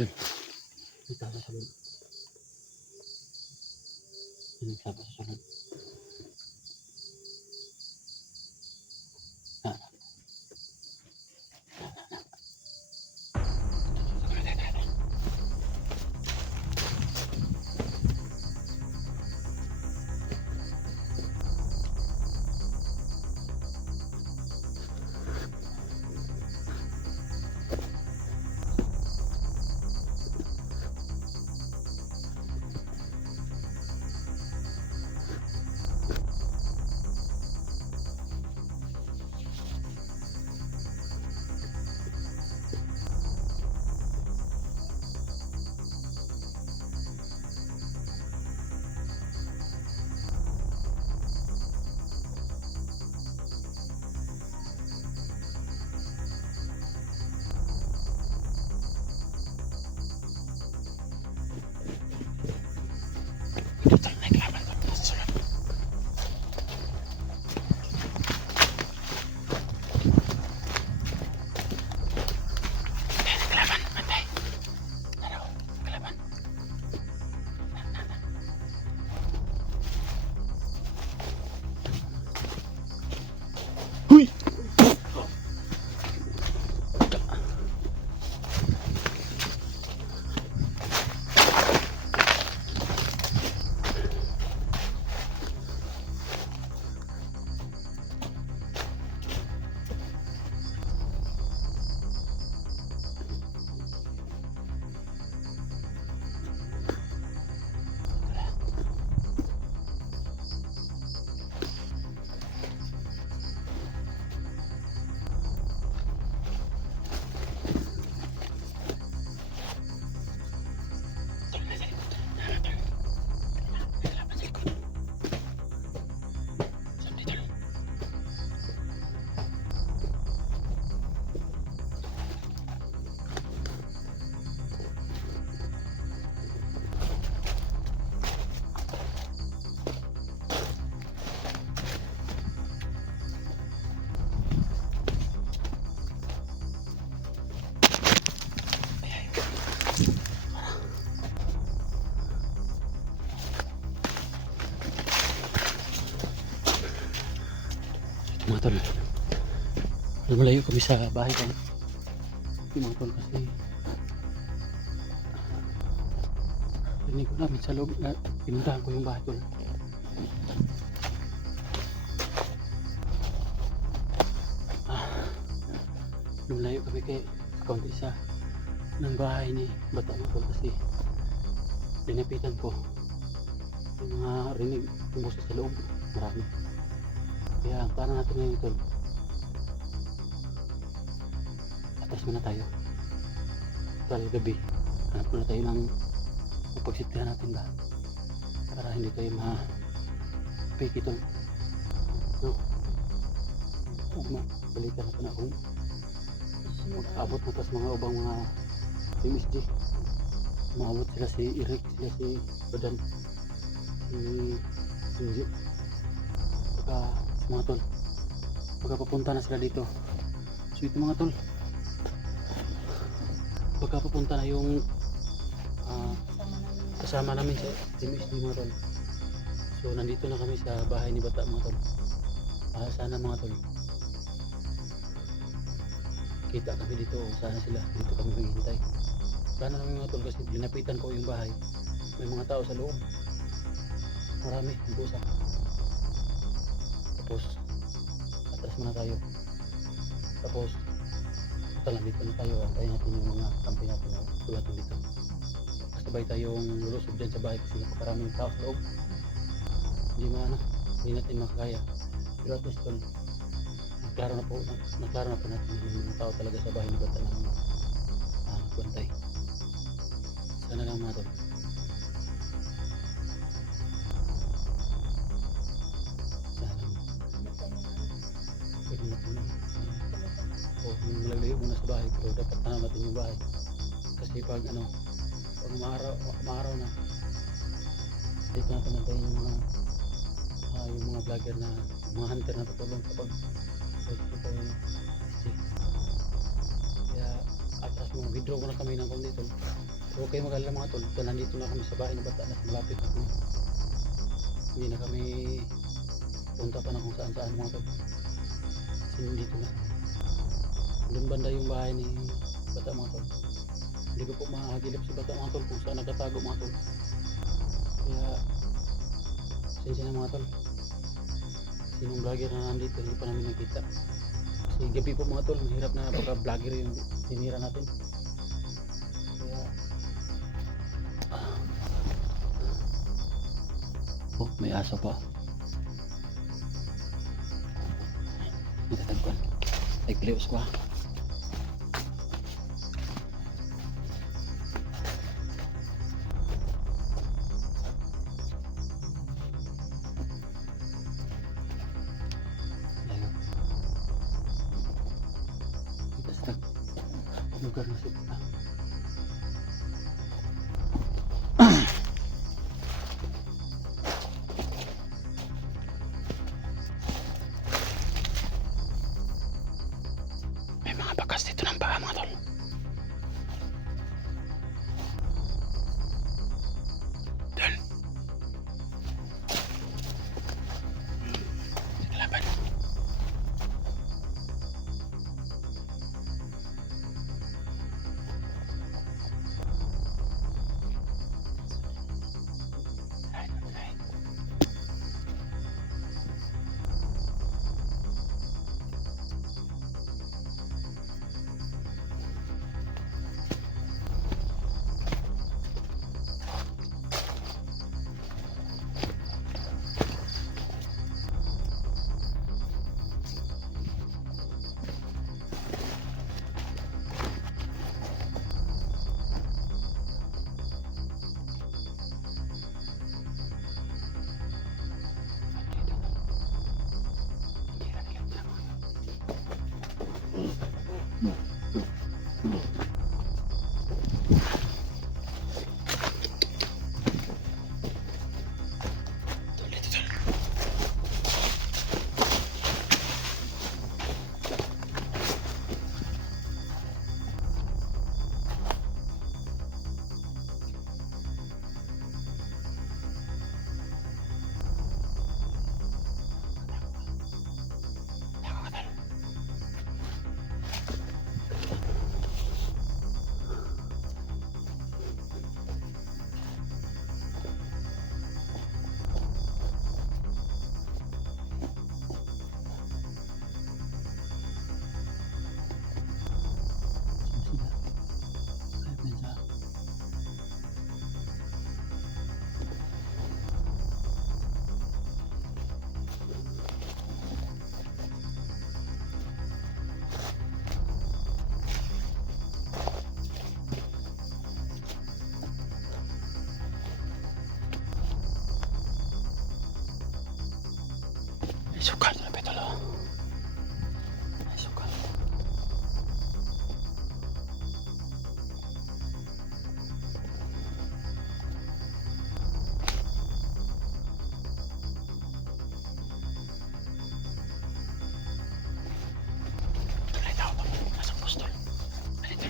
Dun. Ito sa sunod. Ini sa sunod. Ah. Mga tol, malayo kami sa bahay ko. Mga tol, kasi rinig ko namin sa loob na pinuntahan ko yung bahay ko. Lumalayo kami kay kaunti sa ng bahay ni Bata mga tol, kasi dinapitan ko yung mga rinig yung boses sa loob, marami. Kaya ang plano natin ngayon tol, atas muna tayo. Total gabi, hanap muna tayo ng mapagsitihan natin ba, para hindi tayo ma-fake tol. No, balikan natin akong mag-abot na tas mga ubang mga MSG. Maabot sila si Eric, sila si Badan, si Sinji. Saka mga tol, pagkapapunta na sila dito. So ito mga tol, pagkapapunta na yung kasama namin sa MSD mga tol. So nandito na kami sa bahay ni Bata mga tol. Sana mga tol, kita kami dito, sana sila dito kami maghihintay. Sana namin mga tol, kasi linapitan ko yung bahay, may mga tao sa loob, marami, nag-usap. Tapos atras muna tayo, tapos total nandito na tayo, antayin natin yung mga kampi natin na tulad dito. Sabay tayong lulusob dyan sa bahay kasi napakaraming tao sa loob, hindi natin makakaya. Pero at least tol, naklaro na po natin yung mga tao talaga sa bahay ni Bata na mga nagbantay. Sana lang mga tol. Pwede natin malalayo muna sa bahay, pero dapat tanaw natin yung bahay. Kasi pag pag maaraw na, dito natin natin yung mga vlogger na mga hunter na tutulong kapag kaya At nung withdraw ko na kami ng kundi tol. Pero kayo mag-alala mga tol, ito nandito na kami sa bahay ng bata na malapit na kami. Hindi na kami punta pa na kung saan saan mga tol. Kasi dito na kami. Doon banda yung bahay ni bata mga tol. Hindi ko po makakagilip si bata mga tol kung saan nagtatago mga tol. Kaya sensya na mga tol. Sinong vlogger na nandito hindi pa namin nakita. Kasi gabi po mga tol, mahirap na baka vlogger yung tinira natin. Kaya oh, may aso pa. Natatagpan. Ay, klios ko ha. Lugar na sila. May mga bakas dito ng paa mga tol. Tol. Laban. Suka na betul loh. Suka. Tulay tahu tuh, masuk pustol. Dito.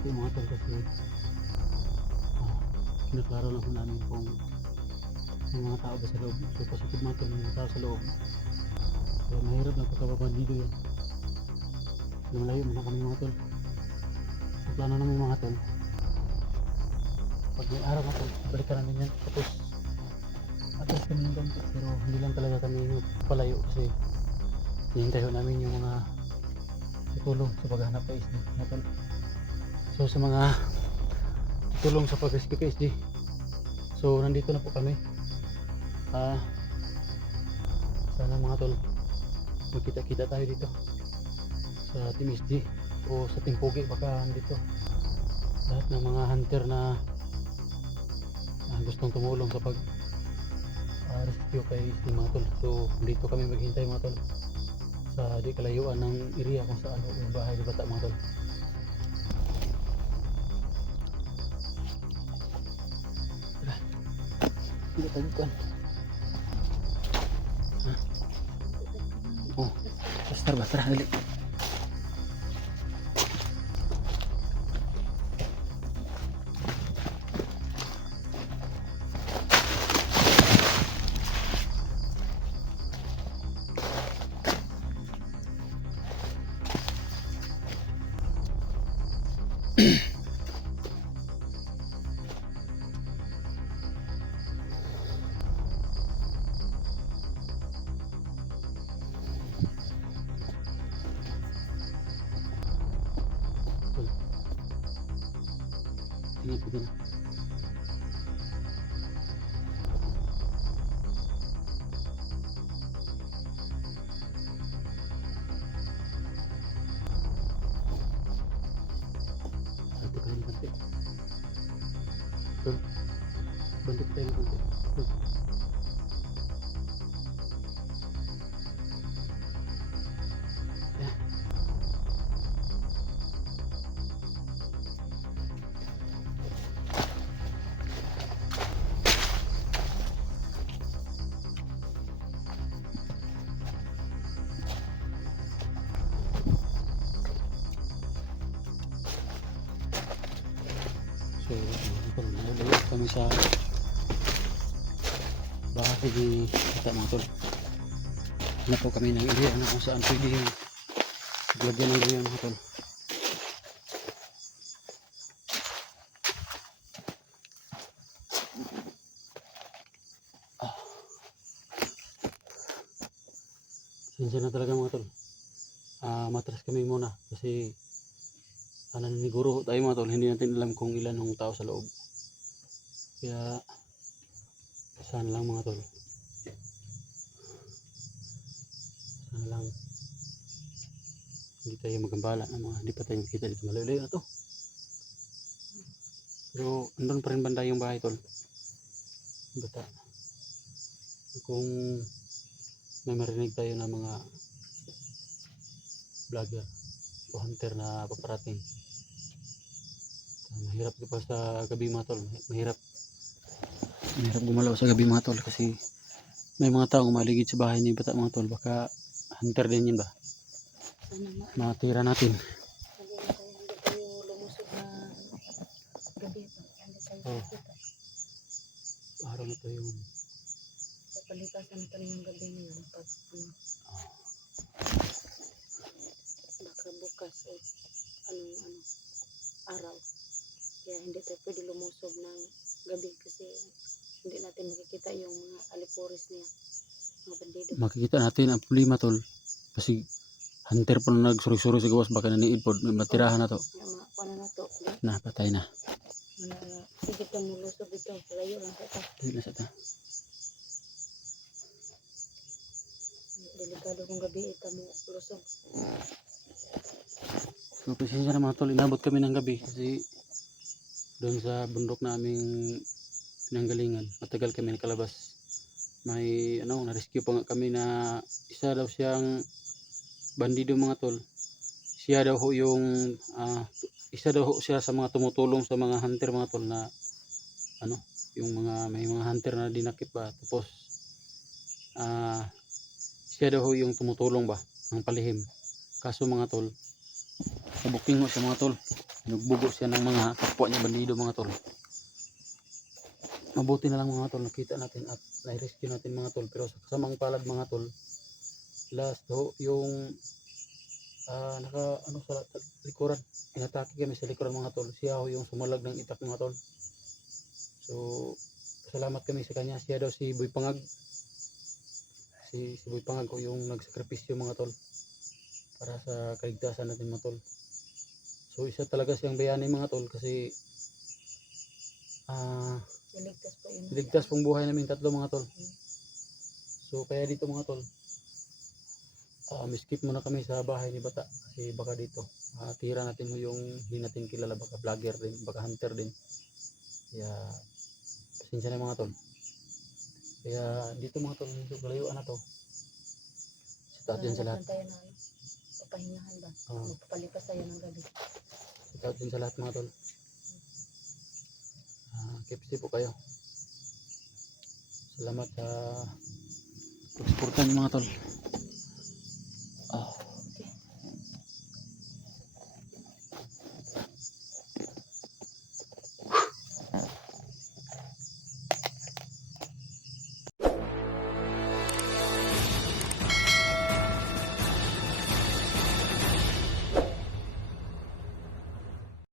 dito mga tol kasi kinaklaro lang po namin kung may mga tao ba sa loob. So positive mga tol, may mga tao sa loob. Kaya mahirap na pagkababandido yan. Lumalayo muna kami mga tol. Ang plano namin mga tol, pag may araw na tol, balikan namin yan. Tapos atas kami ng konti, pero hindi lang talaga kami palayo kasi hihintay namin yung mga tutulong sa paghahanap kay SD mga tol. So sa mga tutulong sa pag-rescue kay SD, so nandito na po kami. Sana mga tol, magkita-kita tayo dito sa Team SD o sa Team Pogi. Baka nandito lahat ng mga hunter na gustong tumulong sa pag rescue kay SD mga tol. So dito kami maghintay mga tol sa di kalayuan ng area kung saan yung bahay ni bata mga tol. Tara, hindi tagukan. Oh, pastor ba? Tara, dali. Ingat ko na. Ito kayo ng konti. Balik tayo ng konti. Yeah. So, nalayo kami sa bahay ni Bata mga tol. Na po kami ng area na kung saan pwede lagyan ng ganyan mga tol. Sinsya na talaga mga tol. Matras kami muna kasi naniniguro tayo mga tol, hindi natin alam kung ilan ang tao sa loob. Kaya saan lang mga tol, saan lang hindi tayo magambala ng mga hindi pa tayo makita dito. Malayo na to, pero andun pa rin banda yung bahay tol. Bata, kung may marinig tayo na mga vlogger o hunter na paparating, mahirap pa sa gabi mga tol. Mahirap gumalaw sa gabi mga tol kasi may mga tao maligid sa bahay ni Bata mga tol. Baka hunter din yun ba, matira natin. Hindi tayo lumusog na gabi pa. Hindi tayo makita. Araw na to yung Kapalipasan pa rin yung gabi ngayon. Pag baka bukas o araw. Kaya hindi tayo pwede lumusog ng gabi kasi hindi natin makikita yung mga aliporis niya, mga bandido. makikita natin ang problema tol kasi hunter po na nagsuri-suri sa gawas. Baka naniid po, matirahan na to. Paano na to? Na patay na. Sige ka mulusog ito. Layo lang sa ito. Hindi na sa ta. Delikado kung gabi ito mo lusog. So pasensya na mga tol, inabot kami ng gabi kasi doon sa bundok naming pinanggalingan matagal kami nakalabas. May na-rescue pa nga kami na isa daw siyang bandido mga tol. Siya daw ho yung isa daw ho siya sa mga tumutulong sa mga hunter mga tol na yung may mga hunter na dinakip ba. Tapos siya daw ho yung tumutulong ba ng palihim. Kaso mga tol, Sa booking siya mga tol. Nagbugo siya ng mga kapwa niya bandido mga tol. Mabuti na lang mga tol, nakita natin at na-rescue natin mga tol. Pero sa kasamang palad mga tol, last ho, yung naka ano sa likuran, inatake kami sa likuran mga tol. Siya ho yung sumalag ng itak mga tol. So salamat kami sa kanya. Siya daw si Boy Pangag. Si Boy Pangag ko yung nagsakripisyo mga tol para sa kaligtasan natin mga tol. So isa talaga siyang bayani mga tol kasi Niligtas po yun. niligtas pong buhay namin tatlo mga tol. So kaya dito mga tol, skip muna kami sa bahay ni Bata kasi baka dito tira natin yung hindi natin kilala, baka vlogger din, baka hunter din. Kaya pasensya na mga tol. Kaya dito mga tol, medyo kalayuan na to. Shout out din sa lahat. Tayo na papahingahan ba? Magpapalipas tayo ng gabi. Shout out din sa lahat mga tol. Keep safe po kayo. Salamat sa pagsuporta niyo mga tol.